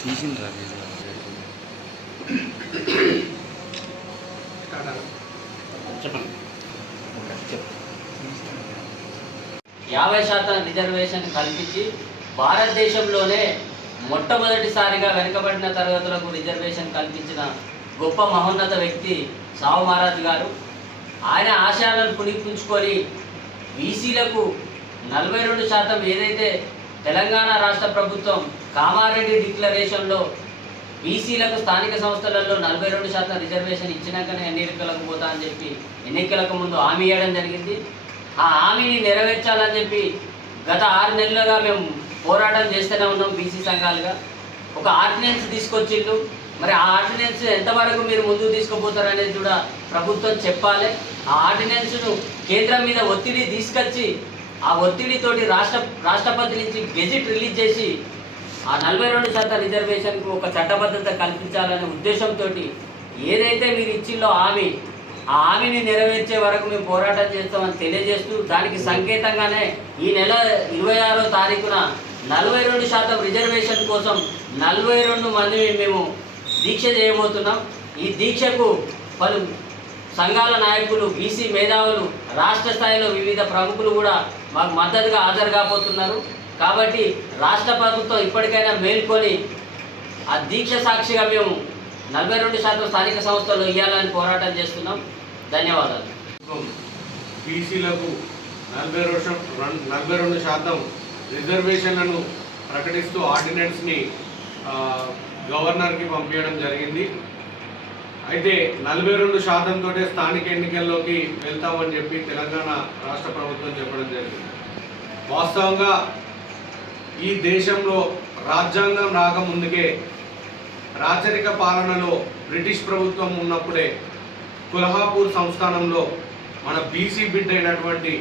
తీసిన యాభై శాతం రిజర్వేషన్ కల్పించి భారతదేశంలోనే మొట్టమొదటిసారిగా వెనుకబడిన తరగతులకు రిజర్వేషన్ కల్పించిన గొప్ప మహోన్నత వ్యక్తి సావు మహారాజ్ గారు. ఆయన ఆశయాలను పునిపుంచుకొని బీసీలకు నలభై రెండు శాతం ఏదైతే తెలంగాణ రాష్ట్ర ప్రభుత్వం కామారెడ్డి డిక్లరేషన్లో బీసీలకు స్థానిక సంస్థలలో నలభై రెండు శాతం రిజర్వేషన్ ఇచ్చినాకనే ఎన్నికలకు పోతా అని చెప్పి ఎన్నికలకు ముందు హామీ ఇవ్వడం జరిగింది. ఆ హామీని నెరవేర్చాలని చెప్పి గత ఆరు నెలలుగా మేము పోరాటం చేస్తూనే ఉన్నాం బీసీ సంఘాలుగా. ఒక ఆర్డినెన్స్ తీసుకొచ్చిండు. మరి ఆ ఆర్డినెన్స్ ఎంతవరకు మీరు ముందుకు తీసుకుపోతారు అనేది కూడా ప్రభుత్వం చెప్పాలి. ఆ ఆర్డినెన్స్ను కేంద్రం మీద ఒత్తిడి తీసుకొచ్చి ఆ ఒత్తిడితోటి రాష్ట్ర రాష్ట్రపతి నుంచి గెజిట్ రిలీజ్ చేసి ఆ నలభై రెండు శాతం రిజర్వేషన్కు ఒక చట్టబద్ధత కల్పించాలనే ఉద్దేశంతో ఏదైతే మీరు ఇచ్చిందో హామీ ఆ హామీని నెరవేర్చే వరకు మేము పోరాటం చేస్తామని తెలియజేస్తూ దానికి సంకేతంగానే ఈ నెల ఇరవై ఆరో తారీఖున నలభై రెండు శాతం రిజర్వేషన్ కోసం నలభై రెండు మంది మేము దీక్ష చేయబోతున్నాం. ఈ దీక్షకు పలు సంఘాల నాయకులు బీసీ మేధావులు రాష్ట్ర స్థాయిలో వివిధ ప్రముఖులు కూడా మాకు మద్దతుగా హాజరు కాబోతున్నారు. కాబట్టి రాష్ట్ర ప్రభుత్వం ఇప్పటికైనా మేల్కొని ఆ దీక్ష సాక్షిగా మేము నలభై రెండు శాతం స్థానిక సంస్థలు ఇవ్వాలని పోరాటం చేస్తున్నాం. ధన్యవాదాలు. బీసీలకు నలభై రెండు నలభై రెండు శాతం రిజర్వేషన్లను ప్రకటిస్తూ ఆర్డినెన్స్ని గవర్నర్కి పంపించడం జరిగింది. అయితే నలభై రెండు శాతంతో స్థానిక ఎన్నికల్లోకి వెళ్తామని చెప్పి తెలంగాణ రాష్ట్ర ప్రభుత్వం చెప్పడం జరిగింది. వాస్తవంగా ఈ దేశంలో రాజ్యాంగం రాకముందుకే రాచరిక పాలనలో బ్రిటిష్ ప్రభుత్వం ఉన్నప్పుడే కొల్హాపూర్ సంస్థానంలో మన బీసీ బిడ్డ అయినటువంటి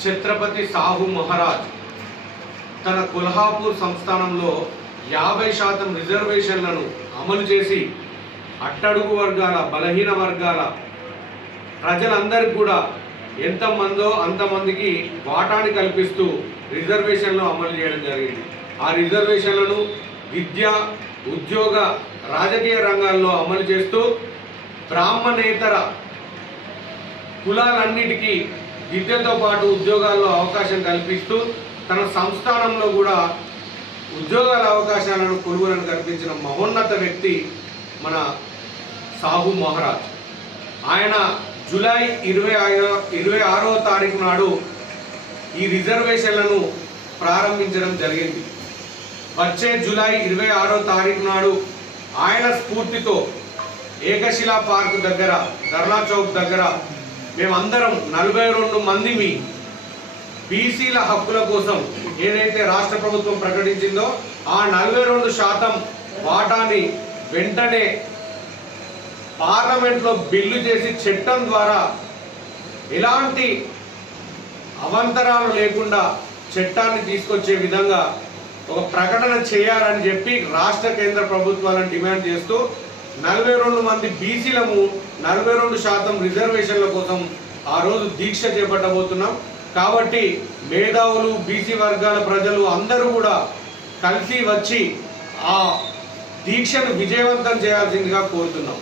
ఛత్రపతి సాహు మహారాజ్ తన కొల్హాపూర్ సంస్థానంలో యాభై శాతం రిజర్వేషన్లను అమలు చేసి అట్టడుగు వర్గాల బలహీన వర్గాల ప్రజలందరికీ కూడా ఎంతమందో అంతమందికి వాటాని కల్పిస్తూ రిజర్వేషన్లు అమలు చేయడం జరిగింది. ఆ రిజర్వేషన్లను విద్య ఉద్యోగ రాజకీయ రంగాల్లో అమలు చేస్తూ బ్రాహ్మణేతర కులాలన్నిటికీ విద్యతో పాటు ఉద్యోగాల్లో అవకాశం కల్పిస్తూ తన సంస్థానంలో కూడా ఉద్యోగాల అవకాశాలను కొలువులను కల్పించిన మహోన్నత వ్యక్తి మన సాహు మహారాజ్. ఆయన జూలై ఇరవై ఐదో ఇరవై ఆరో తారీఖు నాడు ఈ రిజర్వేషన్లను ప్రారంభించడం జరిగింది. వచ్చే జూలై ఇరవై ఆరో తారీఖు నాడు ఆయన స్ఫూర్తితో ఏకశిలా పార్క్ దగ్గర ధర్నా చౌక్ దగ్గర మేమందరం నలభై రెండు మందిమి బీసీల హక్కుల కోసం ఏదైతే రాష్ట్ర ప్రభుత్వం ప్రకటించిందో ఆ నలభై రెండు శాతం వాటాని వెంటనే పార్లమెంట్లో బిల్లు చేసి చట్టం ద్వారా ఎలాంటి అవంతరాలు లేకుండా చట్టాన్ని తీసుకొచ్చే విధంగా ఒక ప్రకటన చేయాలని చెప్పి రాష్ట్ర కేంద్ర ప్రభుత్వాలను డిమాండ్ చేస్తూ నలభై రెండు మంది బీసీలము నలభై రెండు శాతం రిజర్వేషన్ల కోసం ఆ రోజు దీక్ష చేపట్టబోతున్నాం. కాబట్టి మేధావులు బీసీ వర్గాల ప్రజలు అందరూ కూడా కలిసి వచ్చి ఆ దీక్షను విజయవంతం చేయాల్సిందిగా కోరుతున్నాం.